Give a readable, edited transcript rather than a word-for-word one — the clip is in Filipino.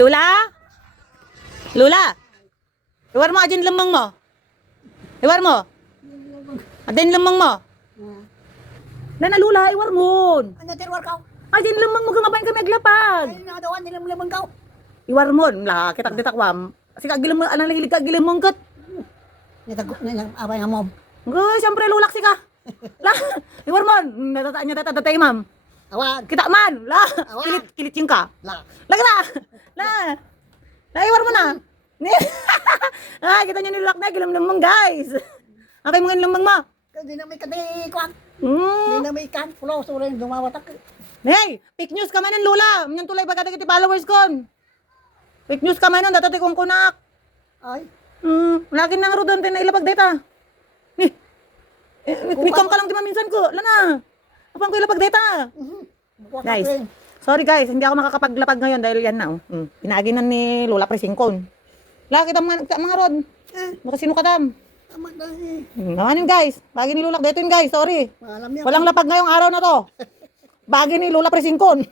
Lula? Lula? Iwar mo, adyan lamang mo. Iwar mo. Adyan lamang mo. Nana Lula, iwar mo. Ano tirwar ka? Adyan lamang mo, kamabayin kami aglapag. Ay, nakadawan nila lamang ka. Iwar mo, la, kitak ditakwam. Kasi kagilam mo, anang lahilig kagilam mo, kat. Abay nga mo. Ngay, siyempre lulaksi ka. La, iwar mo, natataan niya tatay, ma'am. Awag. Kita man, la, Awa. kilit yung ka. La. Lagi na, la, iwar mo na. Kita niyo nilulak na, gilam lamang guys. Okay, mga lamang mo. Hindi na may kadikuan. Hmm. Hindi na may kan. Pulo, surin, dumawatak. Hey, fake news ka man ng Lula. Minyan tulay ba kati followers kon. Fake news ka man ng dati kong kunak. Ay. Lagi nang rodon din na ilapag data. Ni. Wikam ka lang di minsan ko. Lana. Apang ko ilapag data. Guys. Sorry guys, hindi ako makakapaglapag ngayon dahil yan na. Pinaginan ni Lola Presingkon. Laki tam mga rod. Makasino ka tam. Tama na eh. Ngayon guys, bagi ni Lola dito yun guys, sorry. Alam niya. Walang lapag ngayong araw na to. Bagi ni Lola Presingkon.